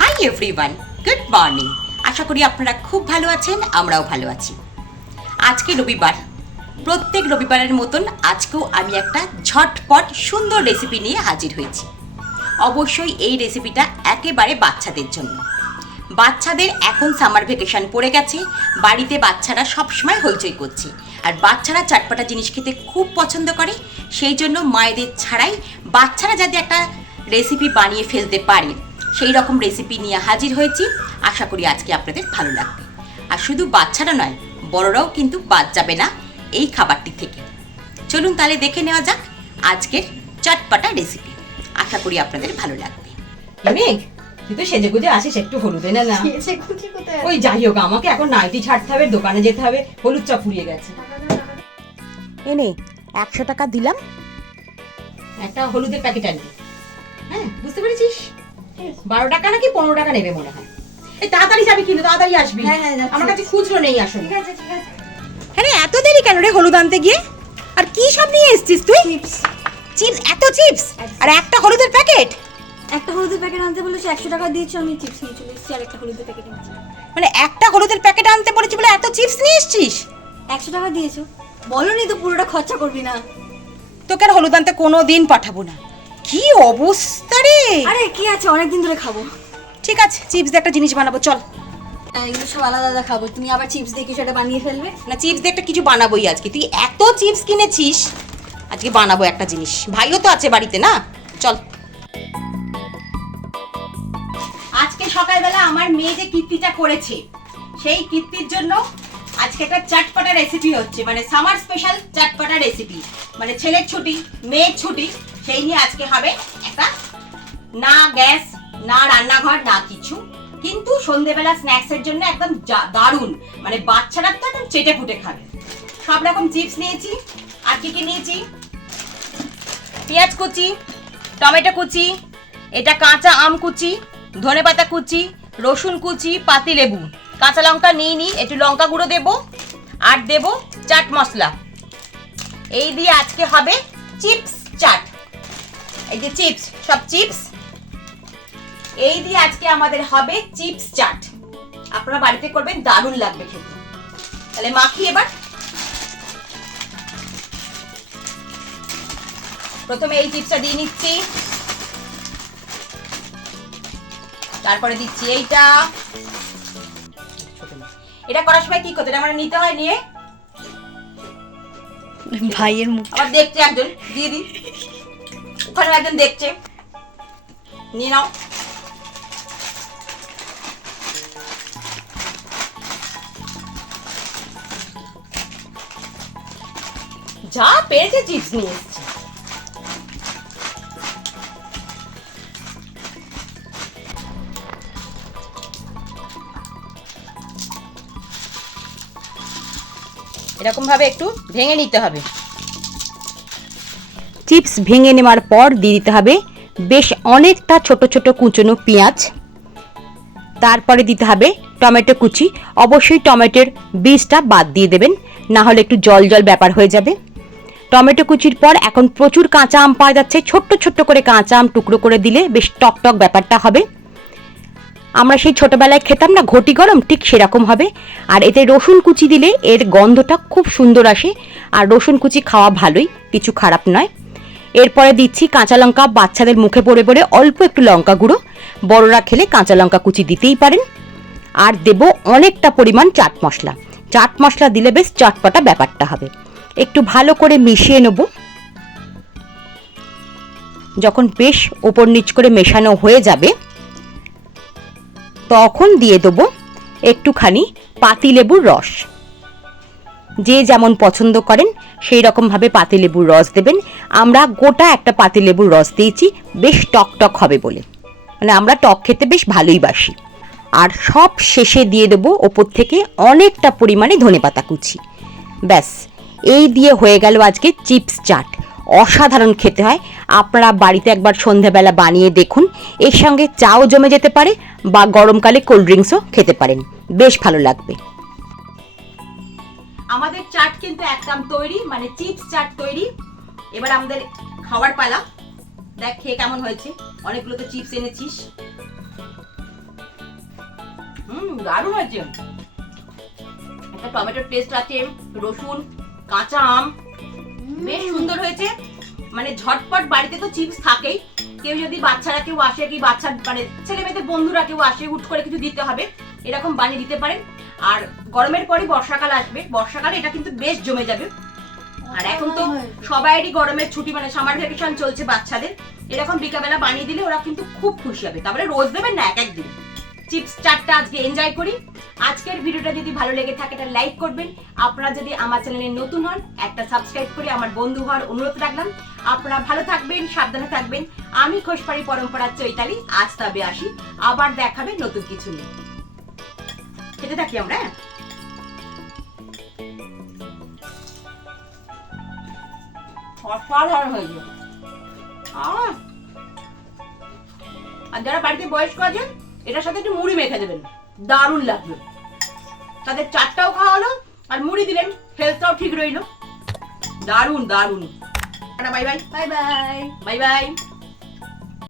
High everyone good morning আশা করি আপনারা খুব ভালো আছেন, আমরাও ভালো আছি। আজকে রবিবার। প্রত্যেক রবিবারের মতন আজকেও আমি একটা ঝটপট সুন্দর রেসিপি নিয়ে হাজির হয়েছি। অবশ্যই এই রেসিপিটা একেবারে বাচ্চাদের জন্য। বাচ্চাদের এখন সামার ভেকেশন পড়ে গেছে, বাড়িতে বাচ্চারা সবসময় হইচই করছে। আর বাচ্চারা চাটপাটা জিনিস খেতে খুব পছন্দ করে, সেই জন্য মায়েদের ছাড়াই বাচ্চারা যাতে একটা রেসিপি বানিয়ে ফেলতে পারে। সেই রকম রেসিপি নিয়ে হাজির হয়েছি। আশা করি আজকে আপনাদের ভালো লাগবে। আর শুধু বাচ্চারা নয় বড়রাও কিন্তু বাদ যাবে না এই খাবারটি থেকে। চলুন তাহলে দেখে নেওয়া যাক আজকের চটপাটা রেসিপি আশা করি আপনাদের ভালো লাগবে। মেঘ তুই তো সেজে গুজে আসিস একটু হলুদ এনে না? কোথায় ওই যাই হোক আমাকে এখন নাইটি ছাড়তে হবে দোকানে যেতে হবে হলুদ চা ফুরিয়ে গেছে। এনে একশো টাকা দিলাম। একটা হলুদের প্যাকেট আনবি। হ্যাঁ বুঝতে পেরেছিস? বারো টাকা নাকি পনেরো টাকা নেবে মনে হয়। এই তাড়াতাড়ি যাবি কিন্তু তাড়াতাড়ি আসবি। হ্যাঁ, হ্যাঁ, আমার কাছে খুচরো নেই আসলে। আরে এত দেরি কেন রে হলুদ আনতে গিয়ে? আর কি সব নিয়ে এসেছিস তুই? চিপস। চিপস? এত চিপস? আর একটা হলুদের প্যাকেট? একটা হলুদের প্যাকেট আনতে বলেছে একশো টাকা দিয়েছ আমি চিপস নিয়ে চলে এসেছি আর একটা হলুদের প্যাকেট এনেছি। মানে একটা হলুদের প্যাকেট আনতে বলেছি বলে এত চিপস নিয়ে এসেছিস? একশো টাকা দিয়েছ। বলনি তো পুরোটা খরচা করবি না। তোকে আর হলুদ আনতে কোনো দিন পাঠাবো না। কি অবস্থা রে? আরে কি আছে? অনেকদিন ধরে খাব। ঠিক আছে চিপস দিয়ে একটা জিনিস বানাবো চল। এগুলো সব আলাদা আলাদা খাব। তুমি আবার চিপস দিয়ে কিছু একটা বানিয়ে ফেলবে? না চিপস দিয়ে একটা কিছু বানাবোই আজকে। তুই এত চিপস কিনেছিস আজকে বানাবো একটা জিনিস। ভাইও তো আছে বাড়িতে না? চল। আজকে সকালবেলা আমার মেয়ে যে কীর্তিটা করেছে সেই কীর্তির জন্য আজকে একটা চাটপাটা রেসিপি হচ্ছে। মানে সামার স্পেশাল চাটপাটা রেসিপি মানে ছেলের ছুটি মেয়ের ছুটি। সেই নিয়ে আজকে হবে একটা না গ্যাস, না রান্নাঘর, না কিছু। কিন্তু সন্ধেবেলা স্ন্যাক্সের জন্য একদম দারুণ। মানে বাচ্চারা তো একদম চেটে ফুটে খাবে। সব রকম চিপস নিয়েছি। আর কি কি নিয়েছি? পেঁয়াজ কুচি, টমেটো কুচি, এটা কাঁচা আম কুচি ধনেপাতা কুচি, রসুন কুচি পাতিলেবু কাঁচা লঙ্কা নিই একটু লঙ্কা গুঁড়ো দেবো, আর দেবো চাট মশলা। এই দিয়ে আজকে হবে চিপস চাট। এই যে চিপস সব চিপস। এই দিয়ে আজকে আমাদের হবে চিপস চাট। আপনারা বাড়িতে করবেন দারুণ লাগবে খেতে। তাহলে মাখি এবার। প্রথমে এই চিপসটা দিয়ে নিচ্ছি। তারপরে দিচ্ছি এইটা। এটা করার সময় কি করতে এটা আমার নিতে হয় নিয়ে। ভাইয়ের মুখ। আবার দেখছে একজন দিয়ে দি ওখানে একজন দেখছে। নিয়ে নাও। যা চিপস নিয়ে এসছে। এরকম ভাবে একটু ভেঙে নিতে হবে। চিপস ভেঙে নেওয়ার পর দিয়ে দিতে হবে বেশ অনেকটা ছোট ছোট কুচনো পেঁয়াজ। তারপরে দিতে হবে টমেটো কুচি। অবশ্যই টমেটোর বীজটা বাদ দিয়ে দেবেন, না হলে একটু জল জল ব্যাপার হয়ে যাবে। টমেটো কুচির পর এখন প্রচুর কাঁচা আম পাওয়া যাচ্ছে। ছোট্ট ছোট্ট করে কাঁচা আম টুকরো করে দিলে বেশ টক টক ব্যাপারটা হবে। আমরা সেই ছোটবেলায় খেতাম না, ঘটি গরম ঠিক সেরকম হবে। আর এতে রসুন কুচি দিলে এর গন্ধটা খুব সুন্দর আসে। আর রসুন কুচি খাওয়া ভালোই, কিছু খারাপ নয়। এরপরে দিচ্ছি কাঁচা লঙ্কা। বাচ্চাদের মুখে পড়ে পড়ে অল্প একটু লঙ্কা গুঁড়ো। বড়রা খেলে কাঁচা লঙ্কা কুচি দিতেই পারেন। আর দেব অনেকটা পরিমাণ চাট মশলা। চাট মশলা দিলে বেশ চটপটা ব্যাপারটা হবে। একটু ভালো করে মিশিয়ে নেব। যখন বেশ ওপর নিচ করে মেশানো হয়ে যাবে, তখন দিয়ে দেবো একটুখানি পাতিলেবুর রস। যে যেমন পছন্দ করেন সেই রকমভাবে পাতিলেবুর রস দেবেন। আমরা গোটা একটা পাতিলেবুর রস দিয়েছি, বেশ টক টক হবে বলে। মানে আমরা টক খেতে বেশ ভালোই বাসি। আর সব শেষে দিয়ে দেবো ওপর থেকে অনেকটা পরিমাণে ধনেপাতা কুচি। ব্যাস, এই দিয়ে হয়ে গেল আজকে চিপস চাট। অসাধারণ খেতে হয়। আপনারা বাড়িতে একবার সন্ধ্যাবেলা বানিয়ে দেখুন। এর সঙ্গে চাও জমে যেতে পারে বা গরমকালে কোল্ড ড্রিঙ্কসও খেতে পারেন। বেশ ভালো লাগবে। আমাদের চাট কিন্তু একদম তৈরি মানে চিপস চাট তৈরি। এবার আমাদের খাওয়ার পালা। দেখ খেয়ে কেমন হয়েছে? অনেকগুলো তো চিপস এনেছিস। হুম দারুণ হয়েছে। একটা টমেটোর টেস্ট আছে রসুন কাঁচা আম। বেশ সুন্দর হয়েছে। মানে ঝটপট বাড়িতে তো চিপস থাকেই। কেউ যদি বাচ্চারা কেউ আসে কি বাচ্চা মানে ছেলে মেয়েদের বন্ধুরা কেউ আসে হুট করে কিছু দিতে হবে। এরকম বানিয়ে দিতে পারেন। আর গরমের পরে বর্ষাকাল আসবে। বর্ষাকালে এটা কিন্তু বেশ জমে যাবে। আর এখন তো সবাইরই গরমের ছুটি মানে সামার ভ্যাকেশন চলছে বাচ্চাদের। এরকম বিকাবেলা বানিয়ে দিলে ওরা কিন্তু খুব খুশি হবে। তারপরে রোজ দেবেন না এক একদিন চিপস চারটা আজকে এনজয় করি। আজকের ভিডিওটা যদি ভালো লেগে থাকে এটা লাইক করবেন। আপনারা যদি আমার চ্যানেলে নতুন হন একটা সাবস্ক্রাইব করে আমার বন্ধু হওয়ার অনুরোধ রাখলাম। আপনারা ভালো থাকবেন সাবধানে থাকবেন। আমি খোসপাড়ি পরম্পরার চৈতালি আজ তবে আসি। আবার দেখাবে নতুন কিছু নিয়ে। খেতে থাকি আমরা হ্যাঁ? অসাধারণ হয়েছে। আর যারা বাড়িতে বয়স্ক আছেন এটার সাথে একটু মুড়ি মেখে দেবেন। দারুণ লাগবে। তাদের চারটাও খাওয়া হলো আর মুড়ি দিলেন হেলথটাও ঠিক রইল। দারুণ দারুণ। Bye bye bye bye bye bye